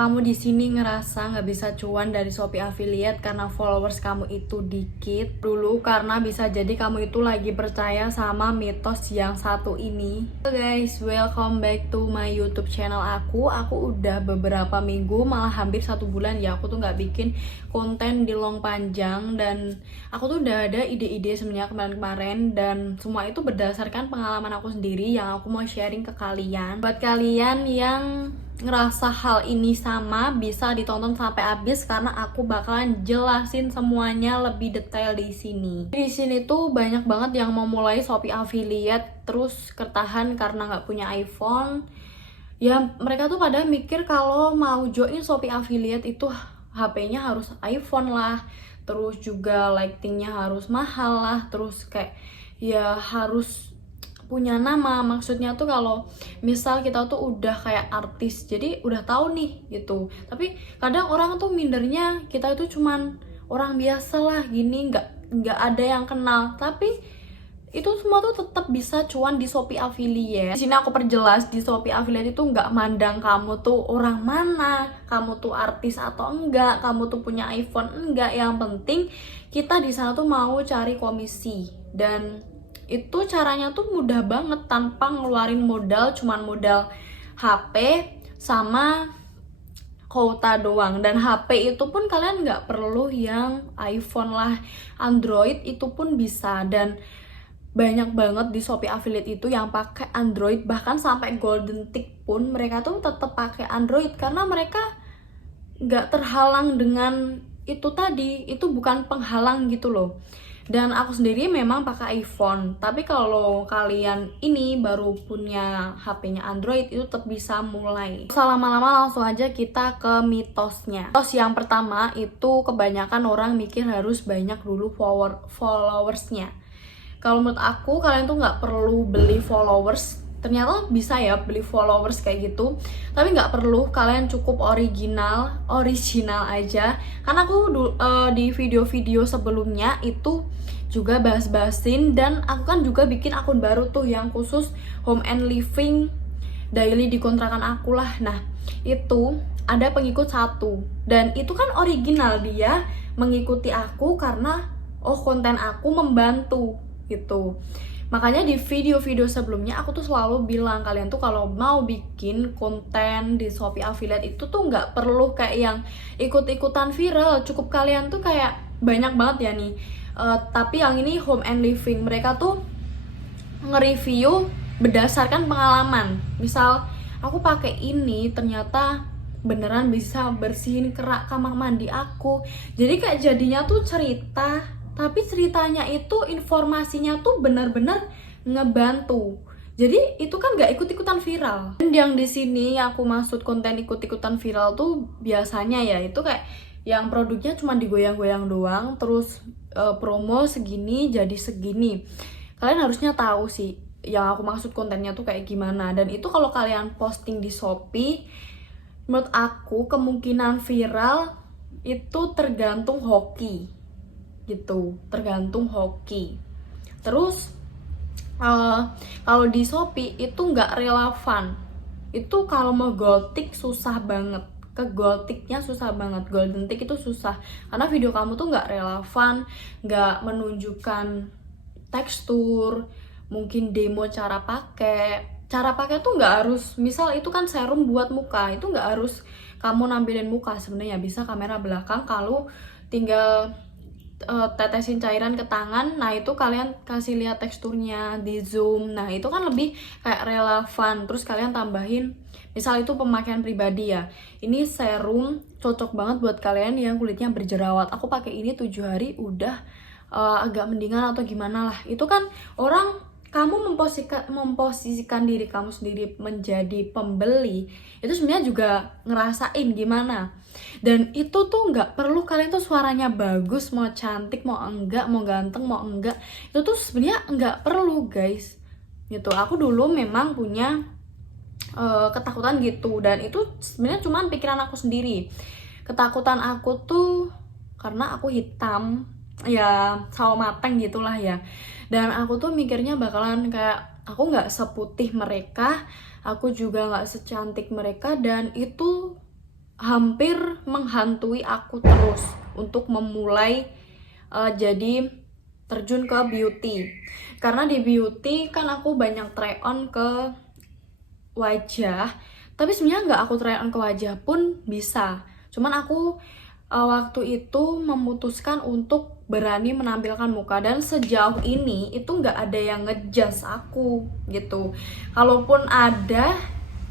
Kamu di sini ngerasa nggak bisa cuan dari Shopee Affiliate karena followers kamu itu dikit dulu, karena bisa jadi kamu itu lagi percaya sama mitos yang satu ini. Halo guys, welcome back to my YouTube channel aku. Aku udah beberapa minggu, malah hampir 1 bulan ya, aku tuh nggak bikin konten di long panjang. Dan aku tuh udah ada ide-ide sebenarnya kemarin-kemarin, dan semua itu berdasarkan pengalaman aku sendiri yang aku mau sharing ke kalian. Buat kalian yang ngerasa hal ini sama, bisa ditonton sampai habis karena aku bakalan jelasin semuanya lebih detail di sini. Di sini tuh banyak banget yang mau mulai Shopee Affiliate terus kertahan karena nggak punya iPhone. Ya mereka tuh pada mikir kalau mau join Shopee Affiliate itu HP-nya harus iPhone lah, terus juga lightingnya harus mahal lah, terus kayak ya harus punya nama. Maksudnya tuh kalau misal kita tuh udah kayak artis, jadi udah tahu nih gitu, tapi kadang orang tuh mindernya kita itu cuman orang biasa lah gini, nggak ada yang kenal, tapi itu semua tuh tetap bisa cuan di Shopee Affiliate. Di sini aku perjelas, di Shopee Affiliate itu nggak mandang kamu tuh orang mana, kamu tuh artis atau enggak, kamu tuh punya iPhone enggak, yang penting kita di sana tuh mau cari komisi. Dan itu caranya tuh mudah banget tanpa ngeluarin modal, cuman modal HP sama kuota doang. Dan HP itu pun kalian nggak perlu yang iPhone lah, Android itu pun bisa. Dan banyak banget di Shopee Affiliate itu yang pakai Android, bahkan sampai golden tick pun mereka tuh tetap pakai Android karena mereka nggak terhalang dengan itu tadi, itu bukan penghalang gitu loh. Dan aku sendiri memang pakai iPhone, tapi kalau kalian ini baru punya HP-nya Android, itu tetap bisa mulai. Lama-lama langsung aja kita ke mitosnya. Mitos yang pertama itu kebanyakan orang mikir harus banyak dulu followersnya. Kalau menurut aku kalian tuh nggak perlu beli followers. Ternyata bisa ya beli followers kayak gitu, tapi nggak perlu, kalian cukup original aja. Karena aku di video-video sebelumnya itu juga bahas-bahasin, dan aku kan juga bikin akun baru tuh yang khusus home and living daily di kontrakan aku lah. Nah itu ada pengikut 1, dan itu kan original, dia mengikuti aku karena konten aku membantu gitu. Makanya di video-video sebelumnya aku tuh selalu bilang kalian tuh kalau mau bikin konten di Shopee Affiliate itu tuh nggak perlu kayak yang ikut-ikutan viral. Cukup kalian tuh kayak banyak banget ya nih. Tapi yang ini home and living, mereka tuh nge-review berdasarkan pengalaman. Misal aku pakai ini ternyata beneran bisa bersihin kerak kamar mandi aku. Jadi kayak jadinya tuh cerita, tapi ceritanya itu informasinya tuh benar-benar ngebantu. Jadi itu kan gak ikut-ikutan viral. Dan yang di sini aku maksud konten ikut-ikutan viral tuh biasanya ya itu kayak yang produknya cuma digoyang-goyang doang, terus promo segini jadi segini. Kalian harusnya tahu sih yang aku maksud kontennya tuh kayak gimana. Dan itu kalau kalian posting di Shopee, menurut aku kemungkinan viral itu tergantung hoki gitu, tergantung hoki. Terus kalau di Shopee itu nggak relevan. Itu kalau mau gold tick susah banget, ke gold ticknya susah banget, golden tick itu susah karena video kamu tuh nggak relevan, nggak menunjukkan tekstur, mungkin demo cara pakai tuh nggak harus, misal itu kan serum buat muka, itu nggak harus kamu nampilin muka. Sebenarnya bisa kamera belakang, kalau tinggal tetesin cairan ke tangan, nah itu kalian kasih lihat teksturnya di zoom, nah itu kan lebih kayak relevan. Terus kalian tambahin, misal itu pemakaian pribadi ya, ini serum cocok banget buat kalian yang kulitnya berjerawat, aku pakai ini 7 hari udah agak mendingan atau gimana lah. Itu kan orang, kamu memposisikan diri kamu sendiri menjadi pembeli, itu sebenarnya juga ngerasain gimana. Dan itu tuh nggak perlu kalian tuh suaranya bagus, mau cantik, mau enggak, mau ganteng, mau enggak, itu tuh sebenarnya nggak perlu guys gitu. Aku dulu memang punya ketakutan gitu, dan itu sebenarnya cuma pikiran aku sendiri. Ketakutan aku tuh karena aku hitam ya, sawo mateng gitulah ya. Dan aku tuh mikirnya bakalan kayak aku nggak seputih mereka, aku juga nggak secantik mereka, dan itu hampir menghantui aku terus untuk memulai jadi terjun ke beauty. Karena di beauty kan aku banyak try on ke wajah, tapi sebenarnya nggak aku try on ke wajah pun bisa. Cuman aku waktu itu memutuskan untuk berani menampilkan muka, dan sejauh ini itu nggak ada yang ngejudge aku gitu. Kalaupun ada,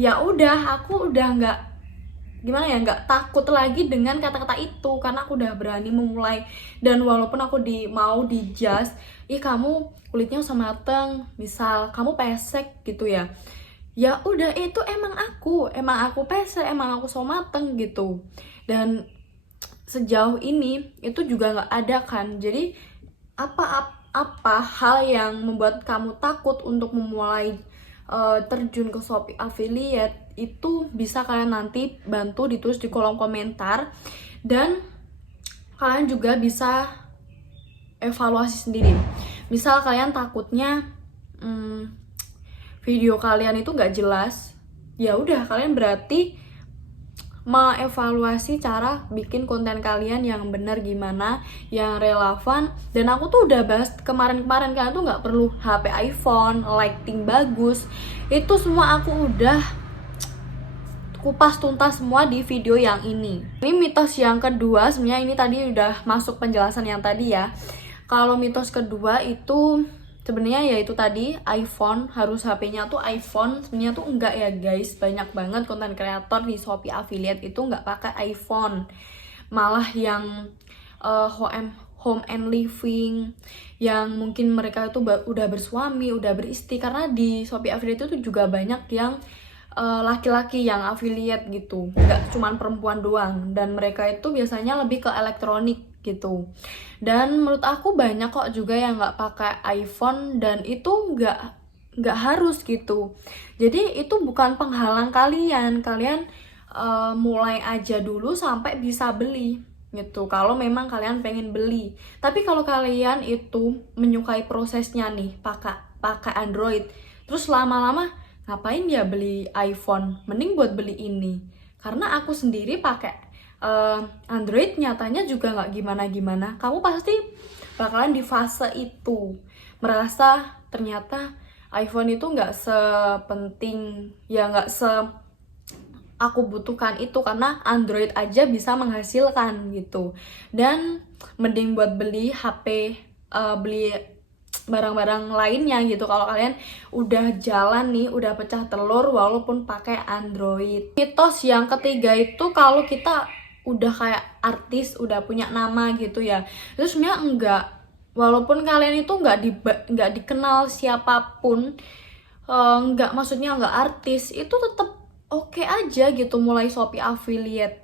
ya udah, aku udah nggak takut lagi dengan kata-kata itu, karena aku udah berani memulai. Dan walaupun aku mau dijudge, ih kamu kulitnya usah mateng, misal kamu pesek gitu ya, ya udah, itu emang aku pesek, emang aku so mateng gitu. Dan sejauh ini itu juga nggak ada kan. Jadi apa hal yang membuat kamu takut untuk memulai terjun ke Shopee Affiliate, itu bisa kalian nanti bantu ditulis di kolom komentar. Dan kalian juga bisa evaluasi sendiri. Misal kalian takutnya video kalian itu nggak jelas, ya udah, kalian berarti mengevaluasi cara bikin konten kalian yang benar gimana, yang relevan. Dan aku tuh udah bahas kemarin-kemarin, kalian tuh nggak perlu HP iPhone, lighting bagus, itu semua aku udah kupas tuntas semua di video yang ini. Ini mitos yang kedua, sebenarnya ini tadi udah masuk penjelasan yang tadi ya. Kalau mitos kedua itu sebenarnya ya itu tadi, iPhone, harus HP-nya tuh iPhone. Sebenarnya tuh enggak ya guys, banyak banget konten kreator di Shopee Affiliate itu nggak pakai iPhone, malah yang home and living, yang mungkin mereka itu udah bersuami, udah beristri. Karena di Shopee Affiliate itu juga banyak yang laki-laki yang affiliate gitu, nggak cuman perempuan doang, dan mereka itu biasanya lebih ke elektronik gitu. Dan menurut aku banyak kok juga yang nggak pakai iPhone, dan itu nggak harus gitu. Jadi itu bukan penghalang kalian mulai aja dulu sampai bisa beli gitu, kalau memang kalian pengen beli. Tapi kalau kalian itu menyukai prosesnya nih, pakai Android, terus lama-lama ngapain ya beli iPhone, mending buat beli ini. Karena aku sendiri pakai Android, nyatanya juga nggak gimana-gimana. Kamu pasti bakalan di fase itu, merasa ternyata iPhone itu nggak sepenting, ya nggak aku butuhkan itu, karena Android aja bisa menghasilkan gitu. Dan mending buat beli HP, beli barang-barang lainnya gitu kalau kalian udah jalan nih, udah pecah telur walaupun pakai Android. Mitos yang ketiga itu kalau kita udah kayak artis, udah punya nama gitu ya, itu sebenarnya enggak. Walaupun kalian itu nggak dikenal siapapun, maksudnya nggak artis, itu tetap oke aja gitu mulai Shopee Affiliate.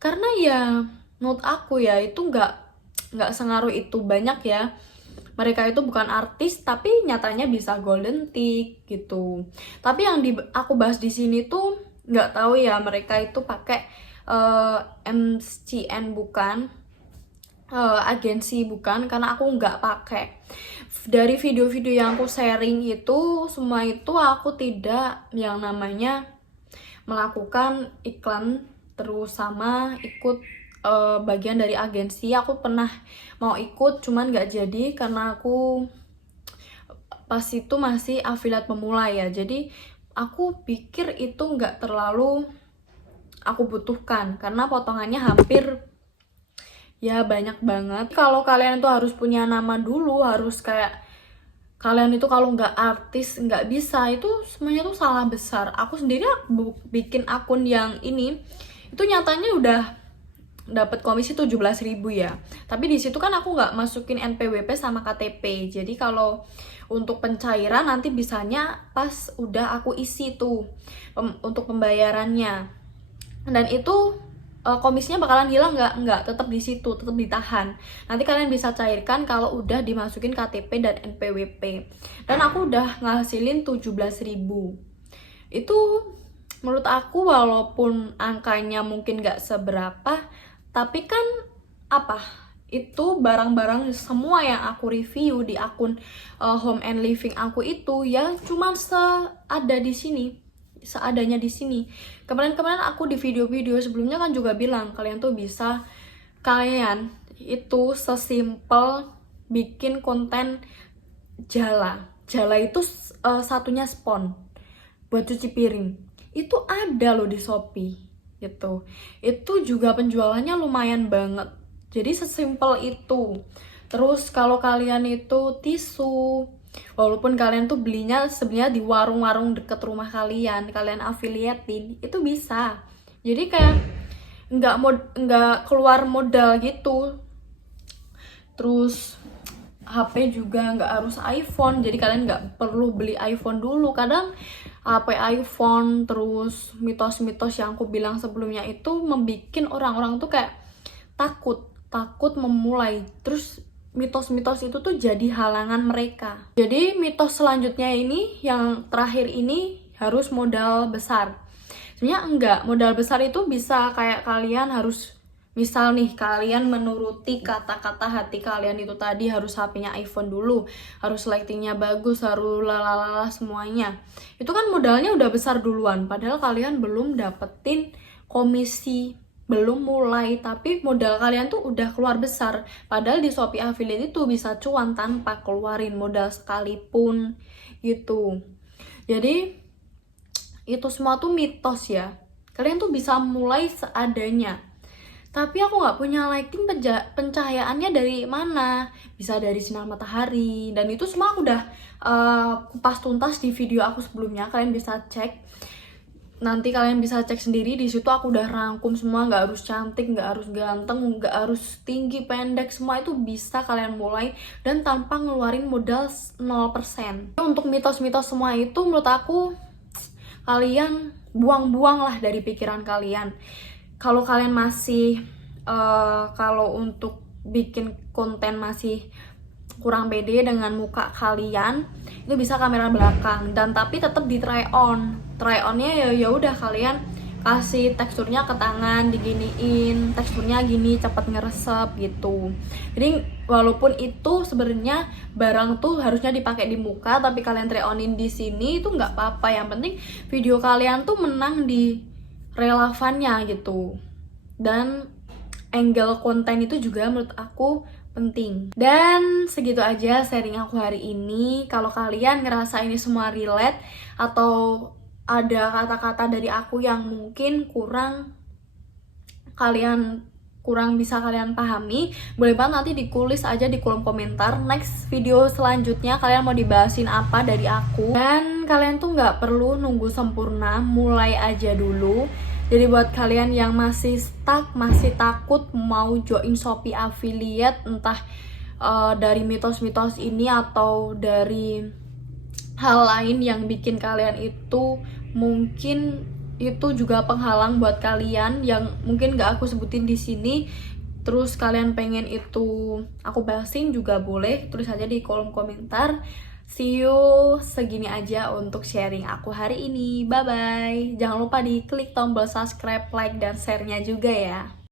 Karena ya menurut aku ya itu nggak sengaruh itu banyak ya. Mereka itu bukan artis tapi nyatanya bisa golden tick gitu. Tapi yang aku bahas di sini tuh nggak tahu ya mereka itu pakai MCN bukan, agensi bukan, karena aku nggak pakai. Dari video-video yang aku sharing itu semua itu aku tidak yang namanya melakukan iklan terus sama ikut bagian dari agensi. Aku pernah mau ikut cuman nggak jadi karena aku pas itu masih affiliate pemula ya, jadi aku pikir itu nggak terlalu aku butuhkan karena potongannya hampir ya banyak banget. Kalau kalian itu harus punya nama dulu, harus kayak kalian itu kalau nggak artis nggak bisa, itu semuanya tuh salah besar. Aku sendiri bikin akun yang ini itu nyatanya udah dapat komisi 17.000 ya, tapi di situ kan aku nggak masukin NPWP sama KTP. Jadi kalau untuk pencairan nanti bisanya pas udah aku isi tuh untuk pembayarannya, dan itu komisinya bakalan hilang nggak, tetap di situ, tetap ditahan. Nanti kalian bisa cairkan kalau udah dimasukin KTP dan NPWP. Dan aku udah ngasilin 17.000. Itu menurut aku walaupun angkanya mungkin nggak seberapa, tapi kan itu barang-barang semua yang aku review di akun home and living aku itu ya cuman ada di sini, seadanya di sini. Kemarin-kemarin aku di video-video sebelumnya kan juga bilang kalian itu sesimpel bikin konten jala. Jala itu satunya spon buat cuci piring. Itu ada loh di Shopee gitu. Itu juga penjualannya lumayan banget. Jadi sesimpel itu. Terus kalau kalian itu tisu, walaupun kalian tuh belinya sebenarnya di warung-warung deket rumah kalian affiliatein, itu bisa. Jadi kayak nggak keluar modal gitu. Terus HP juga nggak harus iPhone, jadi kalian nggak perlu beli iPhone dulu. Kadang HP iPhone, terus mitos-mitos yang aku bilang sebelumnya itu membuat orang-orang tuh kayak takut memulai. Terus mitos-mitos itu tuh jadi halangan mereka. Jadi mitos selanjutnya ini, yang terakhir ini, harus modal besar. Sebenarnya enggak, modal besar itu bisa kayak kalian harus, misal nih, kalian menuruti kata-kata hati kalian itu tadi, harus HP-nya iPhone dulu, harus lightingnya bagus, harus lalala semuanya. Itu kan modalnya udah besar duluan, padahal kalian belum dapetin komisi, belum mulai, tapi modal kalian tuh udah keluar besar. Padahal di Shopee Affiliate itu bisa cuan tanpa keluarin modal sekalipun gitu. Jadi itu semua tuh mitos ya. Kalian tuh bisa mulai seadanya. Tapi aku nggak punya lighting, pencahayaannya dari mana? Bisa dari sinar matahari, dan itu semua aku udah kupas tuntas di video aku sebelumnya. Kalian bisa cek, nanti kalian bisa cek sendiri di situ. Aku udah rangkum semua, nggak harus cantik, nggak harus ganteng, nggak harus tinggi pendek, semua itu bisa kalian mulai dan tanpa ngeluarin modal 0%. Untuk mitos-mitos semua itu menurut aku kalian buang-buang lah dari pikiran kalian. Kalau kalian masih kalau untuk bikin konten masih kurang pede dengan muka kalian, itu bisa kamera belakang, dan tapi tetap di try onnya ya udah kalian kasih teksturnya ke tangan, diginiin, teksturnya gini, cepet ngeresep gitu. Jadi walaupun itu sebenarnya barang tuh harusnya dipakai di muka, tapi kalian try onin di sini itu nggak apa-apa. Yang penting video kalian tuh menang di relevannya gitu, dan angle konten itu juga menurut aku penting. Dan segitu aja sharing aku hari ini. Kalau kalian ngerasa ini semua relate, atau ada kata-kata dari aku yang mungkin kurang bisa kalian pahami, boleh banget nanti ditulis aja di kolom komentar. Next video selanjutnya kalian mau dibahasin apa dari aku. Dan kalian tuh nggak perlu nunggu sempurna, mulai aja dulu. Jadi buat kalian yang masih stuck, masih takut mau join Shopee Affiliate, entah dari mitos-mitos ini atau dari hal lain yang bikin kalian itu mungkin itu juga penghalang buat kalian yang mungkin gak aku sebutin di sini, terus kalian pengen itu aku bahasin juga boleh, tulis aja di kolom komentar. See you, segini aja untuk sharing aku hari ini. Bye bye. Jangan lupa di klik tombol subscribe, like, dan share-nya juga ya.